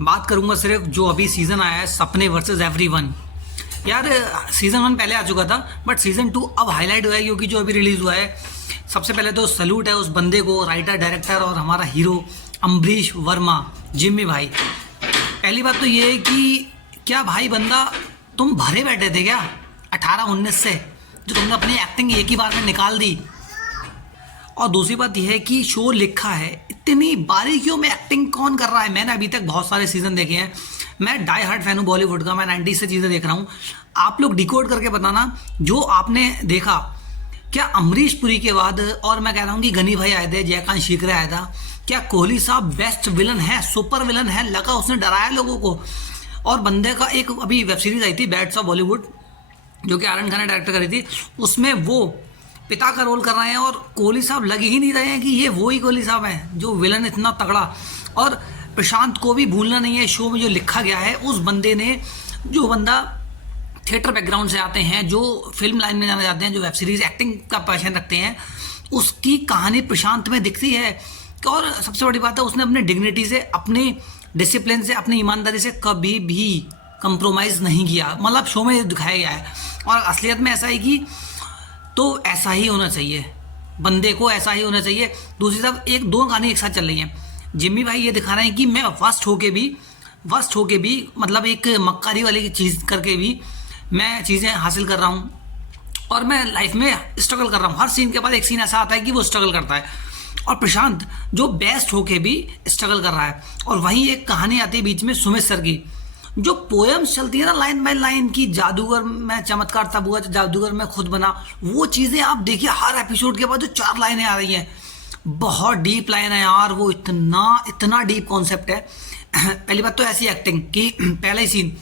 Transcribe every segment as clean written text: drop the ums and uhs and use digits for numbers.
बात करूंगा सिर्फ जो अभी सीज़न आया है सपने वर्सेस एवरीवन। यार सीज़न 1 पहले आ चुका था बट सीज़न 2 अब हाईलाइट हुआ है क्योंकि जो अभी रिलीज़ हुआ है। सबसे पहले तो सल्यूट है उस बंदे को, राइटर डायरेक्टर और हमारा हीरो अम्बरीश वर्मा, जिम्मी भाई। पहली बात तो ये है कि क्या भाई बंदा तुम भरे बैठे थे क्या 18-19 से, जो तुमने अपनी एक्टिंग एक ही बार में निकाल दी। और दूसरी बात यह है कि शो लिखा है, इतनी बारीकियों में एक्टिंग कौन कर रहा है। मैंने अभी तक बहुत सारे सीज़न देखे हैं, मैं डाई हार्ड फैन हूँ बॉलीवुड का, मैं 90 से चीज़ें देख रहा हूँ। आप लोग डिकोड करके बताना जो आपने देखा। क्या अमरीश पुरी के बाद, और मैं कह रहा हूँ कि गनी भाई आए थे, जयकांत शिकरे आया था, क्या कोहली साहब बेस्ट विलन है, सुपर विलन है, लगा उसने डराया लोगों को। और बंदे का एक अभी वेब सीरीज आई थी बैट्स ऑफ बॉलीवुड, जो कि आर्यन खान ने डायरेक्ट करी थी, उसमें वो पिता का रोल कर रहे हैं और कोहली साहब लग ही नहीं रहे हैं कि ये वो ही कोहली साहब हैं जो विलन इतना तगड़ा। और प्रशांत को भी भूलना नहीं है, शो में जो लिखा गया है उस बंदे ने, जो बंदा थिएटर बैकग्राउंड से आते हैं, जो फिल्म लाइन में जाना चाहते हैं, जो वेब सीरीज एक्टिंग का पैशन रखते हैं, उसकी कहानी प्रशांत में दिखती है। और सबसे बड़ी बात है उसने अपने डिग्निटी से, अपने डिसिप्लिन से, अपनी ईमानदारी से कभी भी कंप्रोमाइज़ नहीं किया। मतलब शो में दिखाया गया है और असलियत में ऐसा है कि तो ऐसा ही होना चाहिए, बंदे को ऐसा ही होना चाहिए। दूसरी तरफ एक दो कहानी एक साथ चल रही हैं। जिम्मी भाई ये दिखा रहे हैं कि मैं वस्ट होके भी मतलब एक मक्कारी वाली चीज़ करके भी मैं चीज़ें हासिल कर रहा हूँ और मैं लाइफ में स्ट्रगल कर रहा हूँ। हर सीन के बाद एक सीन ऐसा आता है कि वो स्ट्रगल करता है। और प्रशांत जो बेस्ट होके भी स्ट्रगल कर रहा है। और वहीं एक कहानी आती है बीच में सुमित सर की, जो पोएम्स चलती है ना लाइन बाय लाइन की, जादूगर मैं चमत्कार तब हुआ जादूगर मैं खुद बना, वो चीज़ें आप देखिए हर एपिसोड के बाद जो 4 लाइनें आ रही हैं, बहुत डीप लाइन है यार वो, इतना डीप कॉन्सेप्ट है। पहली बात तो ऐसी एक्टिंग कि पहला ही सीन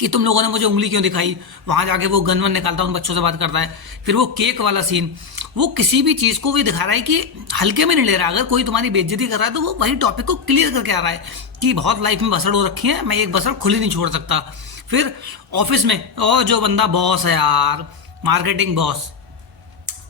कि तुम लोगों ने मुझे उंगली क्यों दिखाई, वहाँ जाके वो गन वन निकालता है, उन बच्चों से बात करता है। फिर वो केक वाला सीन, वो किसी भी चीज़ को भी दिखा रहा है कि हल्के में नहीं ले रहा। अगर कोई तुम्हारी बेइज्जती कर रहा है तो वो वही टॉपिक को क्लियर करके आ रहा है कि बहुत लाइफ में बसड़ हो रखी है, मैं एक बसड़ खुली नहीं छोड़ सकता। फिर ऑफिस में और जो बंदा बॉस है यार, मार्केटिंग बॉस,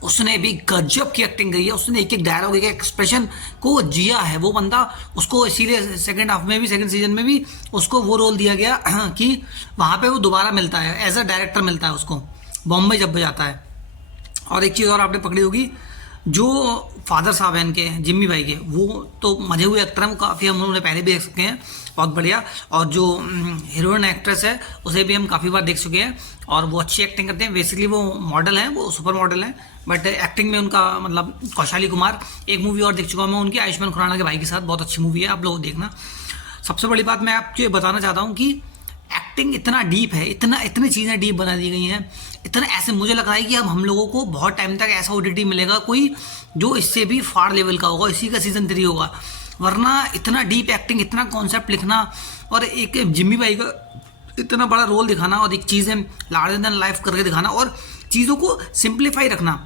उसने भी गजब की एक्टिंग करी है। उसने एक एक डायलॉग, एक एक्सप्रेशन को जिया है वो बंदा। उसको इसीलिए सेकंड हाफ में भी, सेकंड सीजन में भी उसको वो रोल दिया गया कि वहाँ पे वो दोबारा मिलता है, एज अ डायरेक्टर मिलता है उसको, बॉम्बे जब जाता है। और एक चीज़ और आपने पकड़ी होगी, जो फादर साहब हैं इनके, जिम्मी भाई के, वो तो मजे हुए एक्टर हैं, वो काफ़ी हम उन्होंने पहले भी देख सकते हैं, बहुत बढ़िया। और जो हीरोइन एक्ट्रेस है उसे भी हम काफ़ी बार देख चुके हैं और वो अच्छी एक्टिंग करते हैं। बेसिकली वो मॉडल हैं, वो सुपर मॉडल हैं, बट एक्टिंग में उनका मतलब कौशाली कुमार। एक मूवी और देख चुका हूँ मैं उनकी, आयुष्मान खुराना के भाई के साथ, बहुत अच्छी मूवी है, आप लोग देखना। सबसे बड़ी बात मैं आपको ये बताना चाहता हूँ कि एक्टिंग इतना डीप है, इतनी चीज़ें डीप बना दी गई हैं, इतना ऐसे मुझे लग रहा है कि अब हम लोगों को बहुत टाइम तक ऐसा OTT मिलेगा कोई जो इससे भी फार लेवल का होगा, इसी का सीज़न 3 होगा। वरना इतना डीप एक्टिंग, इतना कॉन्सेप्ट लिखना और एक जिम्मी भाई का इतना बड़ा रोल दिखाना और एक चीज़ें लार्जर देन लाइफ करके दिखाना और चीज़ों को सिंप्लीफाई रखना।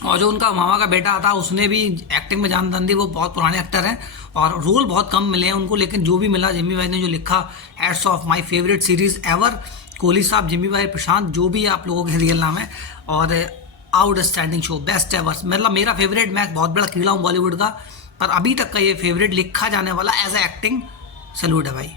और जो उनका मामा का बेटा था उसने भी एक्टिंग में जान दान दी, वो बहुत पुराने एक्टर हैं और रोल बहुत कम मिले हैं उनको, लेकिन जो भी मिला जिम्मी भाई ने जो लिखा, hats off, my favourite series ever, Kohli साहब, जिम्मी भाई, प्रशांत, जो भी आप लोगों के रियल नाम है। और आउटस्टैंडिंग शो, बेस्ट एवर, मतलब मेरा फेवरेट। मैं बहुत बड़ा कीड़ा हूँ बॉलीवुड का, पर अभी तक का ये फेवरेट लिखा जाने वाला एज ए एक्टिंग, सैल्यूट है भाई।